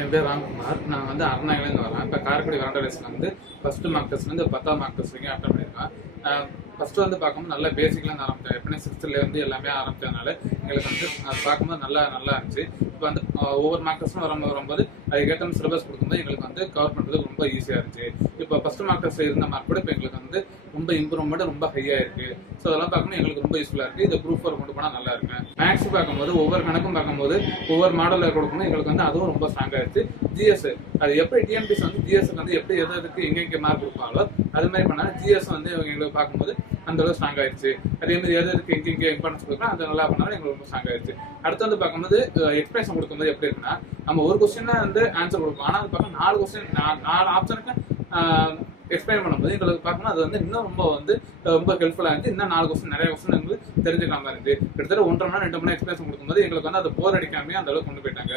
என் பேர் ராம்குமார். நான் வந்து அறநாயிலேருந்து வரேன். இப்போ காரைக்குடி வரண்டலேஸில் வந்து ஃபஸ்ட்டு மார்க் டெஸ்ட்லேருந்து 10ஆம் மார்க் டெஸ்ட் வரைக்கும் அட்டன் பண்ணியிருக்கேன். ஃபஸ்ட்டு வந்து பார்க்கும்போது நல்லா பேசிக்லேருந்து ஆரம்பித்தேன். எப்படின்னா 6th எல்லாமே ஆரம்பித்ததுனால எங்களுக்கு வந்து அது பார்க்கும்போது நல்லா இருந்துச்சு. இப்போ வந்து ஒவ்வொரு மார்க் டெஸ்ட்டும் வரும்போது அதுக்கேற்ற சிலபஸ் கொடுக்கும்போது எங்களுக்கு வந்து கவர் பண்ணுறதுக்கு ரொம்ப ஈஸியாக இருந்துச்சு. இப்போ ஃபஸ்ட்டு மார்க் டெஸ்ட் இருந்த மார்க் கூட இப்போ எங்களுக்கு வந்து ரொம்ப இம்ப்ரூவ்மெண்ட் ரொம்ப ஹையாக இருக்குது. ஸோ அதெல்லாம் பார்க்கும்போது எங்களுக்கு ரொம்ப யூஸ்ஃபுல்லாக இருக்குது. இது குரூப் 4 கொண்டு போனால் நல்லா இருக்கு. மேக்ஸ் பார்க்கும்போது ஒவ்வொரு கணக்கும் பார்க்கும்போது ஒவ்வொரு மாடலில் கொடுக்கணும் எங்களுக்கு வந்து அதுவும் ரொம்ப ஸ்ட்ராங்காக இருந்துச்சு. ஜிஎஸ் அது எப்படி டிஎன்பிஎஸ் வந்து ஜிஎஸ்க்கு வந்து எப்படி எதுக்கு எங்கெங்கே மார்க் கொடுப்பாங்களோ அது மாதிரி பண்ணாலும் ஜிஎஸ் வந்து எங்களுக்கு பார்க்கும்போது அந்த அளவு ஸ்ட்ராங் ஆயிடுச்சு. அதே மாதிரி எதுக்கு எங்கெங்கே இம்பார்ட்டன்ஸ் கொடுக்கலாம் அது நல்லா பண்ணாலும் எங்களுக்கு ரொம்ப ஸ்ட்ராங் ஆயிடுச்சு. அடுத்து வந்து பார்க்கும்போது எக்ஸ்பிரஷன் கொடுக்கும்போது எப்படி இருக்குன்னா நம்ம ஒரு கொஸ்டின் வந்து ஆன்சர் கொடுப்போம். ஆனால் அது பார்க்க 4 கொஸ்டின் 4 ஆப்ஷனுக்கு எக்ஸ்பிளைன் பண்ணும்போது எங்களுக்கு பார்க்கணும் அது வந்து இன்னும் ரொம்ப ஹெல்ப்ஃபுல்லாக இருந்துச்சு. இன்னும் 4 கொஸ்டின் நிறைய கொஸ்டின் எங்களுக்கு தெரிஞ்சுக்காம இருந்துச்சு. கிட்டத்தட்ட 1.5 மணி நேரம் 2 மணி நேரம் எக்ஸ்பிரஷன் கொடுக்கும்போது எங்களுக்கு வந்து அதை போர் அடிக்காமே அந்த அளவுக்கு கொண்டு போயிட்டாங்க.